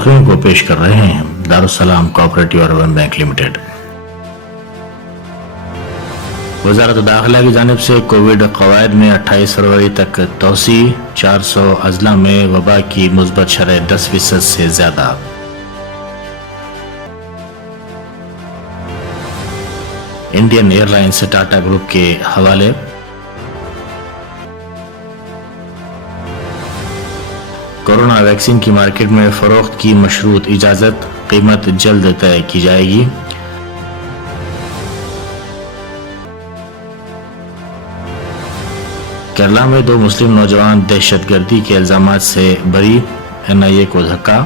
सुर्खियों को पेश कर रहे हैं Darussalam cooperative urban bank limited. वजारत दाखिला की जानिब से कोविड कवायद में 28 फरवरी तक तोसी, 400 अजला में वबा की मुस्बत शरह 10% से ज्यादा। इंडियन एयरलाइंस टाटा ग्रुप के हवाले। कोरोना वैक्सीन की मार्केट में फरोख्त की मशरूत इजाजत, कीमत जल्द तय की जाएगी। केरला में 2 मुस्लिम नौजवान दहशतगर्दी के इल्जामात से बरी, NIA को धक्का।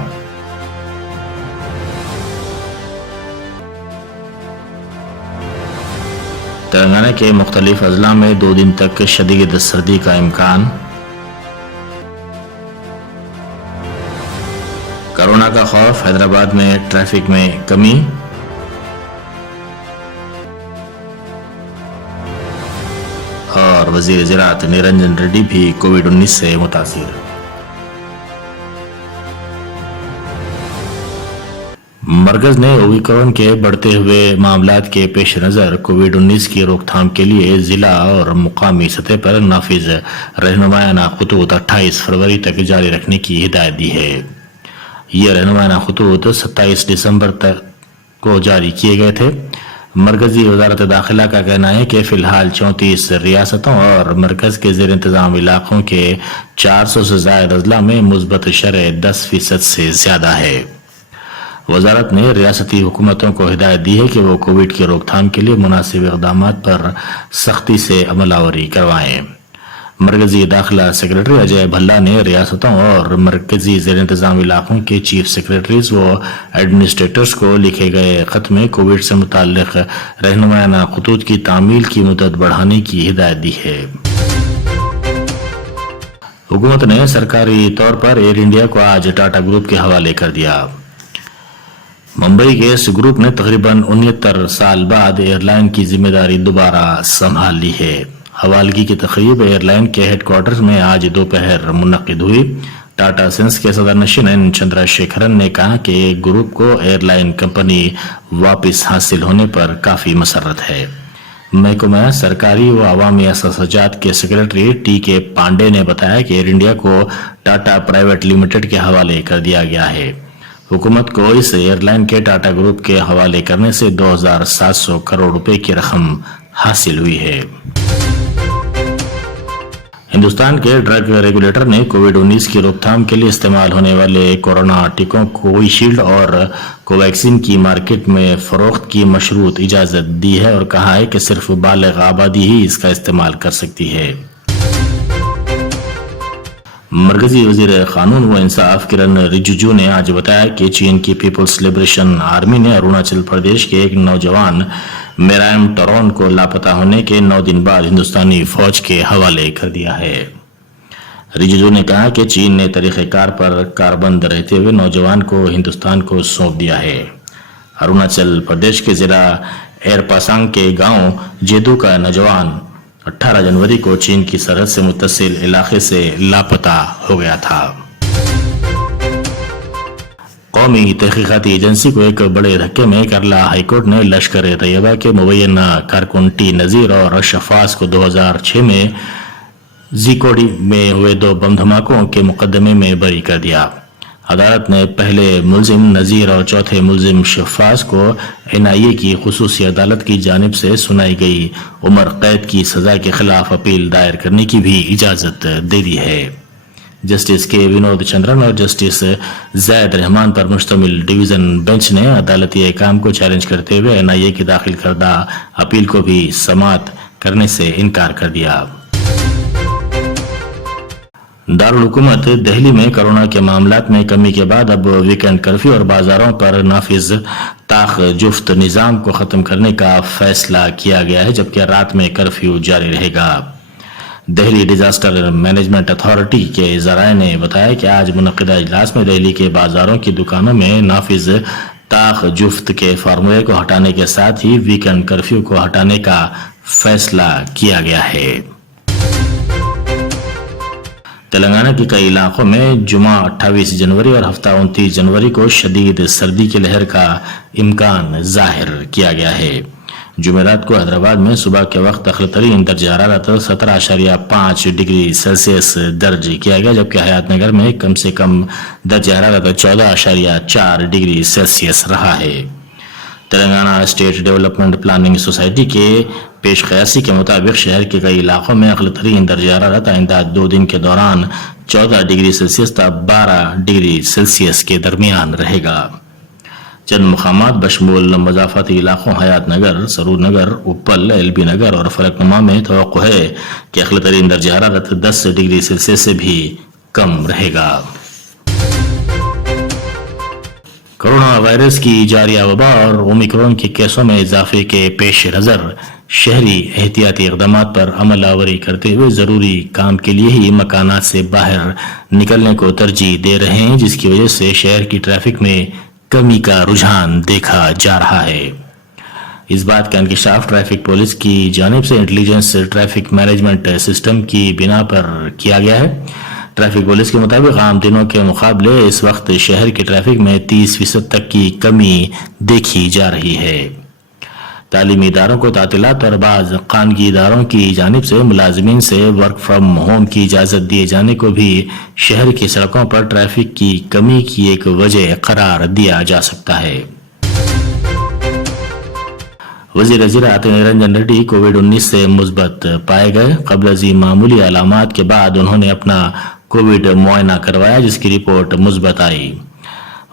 तेलंगाना के मुख्तलिफ अजला में 2 दिन तक शदीद सर्दी का इम्कान। कोरोना का खौफ, हैदराबाद में ट्रैफिक में कमी। और वजीर ज़राअत निरंजन रेड्डी भी कोविड-19 से मुतासिर। मरकज ने ओमिक्रॉन के बढ़ते हुए मामलात के पेश नज़र कोविड-19 की रोकथाम के लिए जिला और मुकामी सतह पर नाफिज रहनुमायाना खतूत 28 फरवरी तक जारी रखने की हिदायत दी है। ये रहनुमायाना खतूत 27 दिसंबर तक को जारी किए गए थे। मरकजी वजारत दाखिला का कहना है कि फिलहाल 34 रियासतों और मरकज के ज़ेर इंतज़ाम इलाकों के 400 से ज़ायद अजला में मुस्बत शरह 10% से ज़्यादा है। वजारत ने रियासती हुकूमतों को हिदायत दी है कि वो कोविड की रोकथाम के लिए मुनासिब इक़दामात पर सख्ती से अमलावरी करवाएं। मरकजी दाखिला सेक्रेटरी अजय भल्ला ने रियासतों और मरकजी ज़ेर इंतज़ाम इलाकों के चीफ सेक्रेटरीज व एडमिनिस्ट्रेटर्स को लिखे गए खत में कोविड से मुताल्लिक़ रहनुमायाना खतूत की तामील की मुद्दत बढ़ाने की हिदायत दी है। हुकूमत ने सरकारी तौर पर एयर इंडिया को आज टाटा ग्रुप के हवाले कर दिया। मुंबई के इस ग्रुप ने तकरीबन 69 साल बाद एयरलाइन की जिम्मेदारी दोबारा संभाल ली है। हवालगी की तकरीब एयरलाइन के हेडक्वार्टर्स में आज दोपहर मुनक्किद हुई। टाटा सन्स के सदर नशीन एन चंद्रशेखरन ने कहा कि ग्रुप को एयरलाइन कंपनी वापस हासिल होने पर काफी मसरत है। महकमा सरकारी व अवामी असासाजात के सेक्रेटरी TK पांडे ने बताया कि एयर इंडिया को टाटा प्राइवेट लिमिटेड के हवाले कर दिया गया है। हुकूमत को इस एयरलाइन के टाटा ग्रुप के हवाले करने से 2700 करोड़ रुपए की रकम हासिल हुई है। हिंदुस्तान के ड्रग रेगुलेटर ने कोविड-19 की रोकथाम के लिए इस्तेमाल होने वाले कोरोना टीकों कोविशील्ड और कोवैक्सीन की मार्केट में फरोख्त की मशरूत इजाजत दी है और कहा है कि सिर्फ बालिग आबादी ही इसका इस्तेमाल कर सकती है। मरकजी वजीर कानून व इंसाफ किरण रिजिजू ने आज बताया कि चीन की पीपल्स लिबरेशन आर्मी ने अरुणाचल प्रदेश के एक नौजवान मेरायम टोरॉन को लापता होने के 9 दिन बाद हिंदुस्तानी फौज के हवाले कर दिया है। रिजिजू ने कहा कि चीन ने तरीक़ेकार पर कारबंद रहते हुए नौजवान को हिंदुस्तान को सौंप दिया है। अरुणाचल प्रदेश के जिला एयरपासांग के गांव जेदू का नौजवान 18 जनवरी को चीन की सरहद से मुत्तसिल इलाके से लापता हो गया था। कौमी तहकीकाती एजेंसी को एक बड़े धक्के में केरला हाईकोर्ट ने लश्कर तैयबा के मुबैना कारकुन टी नज़ीर और शफास को 2006 में जीकोडी में हुए 2 बम धमाकों के मुकदमे में बरी कर दिया। अदालत ने पहले मुलजिम नज़ीर और चौथे मुलजिम शफास को NIA की खुसूसी अदालत की जानिब से सुनाई गई उम्र कैद की सजा के खिलाफ अपील दायर करने की भी इजाज़त दे दी है। जस्टिस के विनोद चंद्रन और जस्टिस जैद रहमान पर मुश्तमिल डिवीज़न बेंच ने अदालती अहकाम को चैलेंज करते हुए NIA की दाखिल करदा अपील को भी समाअत करने से इनकार कर दिया। दारुल हुकूमत दिल्ली में कोरोना के मामलात में कमी के बाद अब वीकेंड कर्फ्यू और बाजारों पर नाफिज ताखजुफ्त निज़ाम को ख़त्म करने का फैसला किया गया है, जबकि रात में कर्फ्यू जारी रहेगा। दिल्ली डिजास्टर मैनेजमेंट अथॉरिटी के ज़राए ने बताया कि आज मुनक़िदा इजलास में दिल्ली के बाजारों की दुकानों में नाफिज ताखजुफ्त के फार्मूले को हटाने के साथ ही वीकेंड कर्फ्यू को हटाने का फैसला किया गया है। تلنگانہ کے کئی علاقوں میں جمعہ 28 جنوری اور ہفتہ 29 جنوری کو شدید سردی کی لہر کا امکان ظاہر کیا گیا ہے۔ جمعرات کو حیدرآباد میں صبح کے وقت اقل ترین درجہ حرارت 17.5 ڈگری سیلسیس درج کیا گیا، جبکہ حیات نگر میں کم سے کم درجہ حرارت 14.4 ڈگری سیلسیس رہا ہے۔ Telangana state development planning society کے پیش قیاسی کے مطابق شہر کے کئی علاقوں میں اقل ترین درجہ حرارت آئندہ 2 دن کے دوران 14 ڈگری سیلسیس تا 12 ڈگری سیلسیس کے درمیان رہے گا۔ چند مقامات بشمول مضافاتی علاقوں حیات نگر، سرور نگر، اپل، ایل بی نگر اور فلک نما میں توقع ہے کہ اقل ترین درجہ حرارت 10 ڈگری سیلسیس سے بھی کم رہے گا۔ کورونا وائرس کی جاری وبا اور اومیکرون کے کیسوں میں اضافے کے پیش نظر شہری احتیاطی اقدامات پر عمل آوری کرتے ہوئے ضروری کام کے لیے ہی مکانات سے باہر نکلنے کو ترجیح دے رہے ہیں، جس کی وجہ سے شہر کی ٹریفک میں کمی کا رجحان دیکھا جا رہا ہے۔ اس بات کا انکشاف ٹریفک پولیس کی جانب سے انٹیلیجنس ٹریفک مینجمنٹ سسٹم کی بنا پر کیا گیا ہے۔ ٹریفک پولیس کے مطابق عام دنوں کے مقابلے اس وقت شہر کی ٹریفک میں 30% تک کی کمی دیکھی جا رہی ہے۔ تعلیمی اداروں کو تعطیلات اور بعض خانگی اداروں کی جانب سے ملازمین سے ورک فرام ہوم کی اجازت دیے جانے کو بھی شہر کی سڑکوں پر ٹریفک کی کمی کی ایک وجہ قرار دیا جا سکتا ہے۔ وزیر زراعت نرنجن ریڈی کووڈ-19 سے مثبت پائے گئے۔ قبل ازیں معمولی علامات کے بعد انہوں نے اپنا کووڈ معائنہ کروایا، جس کی رپورٹ مثبت آئی۔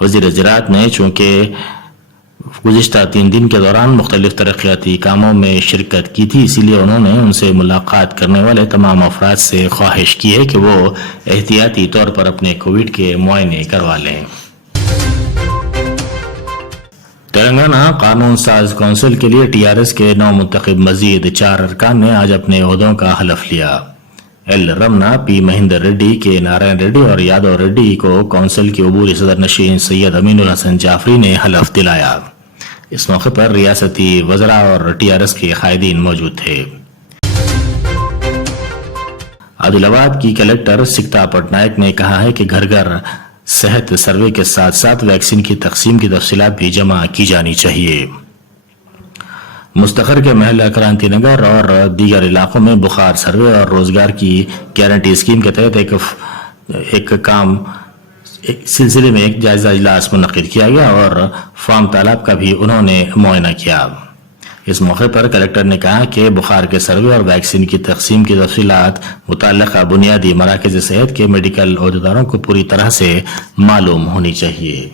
وزیر زراعت نے چونکہ گزشتہ 3 دن کے دوران مختلف ترقیاتی کاموں میں شرکت کی تھی، اسی لیے انہوں نے ان سے ملاقات کرنے والے تمام افراد سے خواہش کی ہے کہ وہ احتیاطی طور پر اپنے کووڈ کے معائنے کروا لیں۔ تلنگانہ قانون ساز کونسل کے لیے TRS کے نو منتخب مزید 4 ارکان نے آج اپنے عہدوں کا حلف لیا۔ ایل رمنا، پی مہندر ریڈی، کے نارائن ریڈی اور یادو ریڈی کو کونسل کے عبوری صدر نشین سید امین الحسن جعفری نے حلف دلایا۔ اس موقع پر ریاستی وزراء اور TRS کے قائدین موجود تھے۔ عادل آباد کی کلکٹر سکتا پٹنائک نے کہا ہے کہ گھر گھر صحت سروے کے ساتھ ساتھ ویکسین کی تقسیم کی تفصیلات بھی جمع کی جانی چاہیے۔ مستقر کے محلہ کرانتی نگر اور دیگر علاقوں میں بخار سروے اور روزگار کی گارنٹی اسکیم کے تحت ایک سلسلے میں ایک جائزہ اجلاس منعقد کیا گیا اور فارم تالاب کا بھی انہوں نے معائنہ کیا۔ اس موقع پر کلکٹر نے کہا کہ بخار کے سروے اور ویکسین کی تقسیم کی تفصیلات متعلقہ بنیادی مراکز صحت کے میڈیکل عہدیداروں کو پوری طرح سے معلوم ہونی چاہیے۔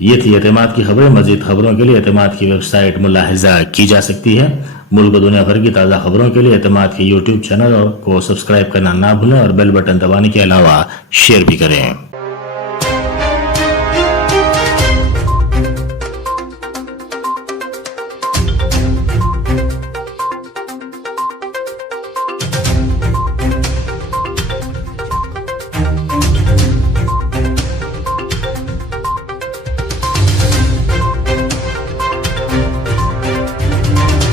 یہ تھی اعتماد کی خبریں۔ مزید خبروں کے لیے اعتماد کی ویب سائٹ ملاحظہ کی جا سکتی ہے۔ ملک و دنیا بھر کی تازہ خبروں کے لیے اعتماد کے YouTube چینل کو سبسکرائب کرنا نہ بھولیں اور بیل بٹن دبانے کے علاوہ شیئر بھی کریں۔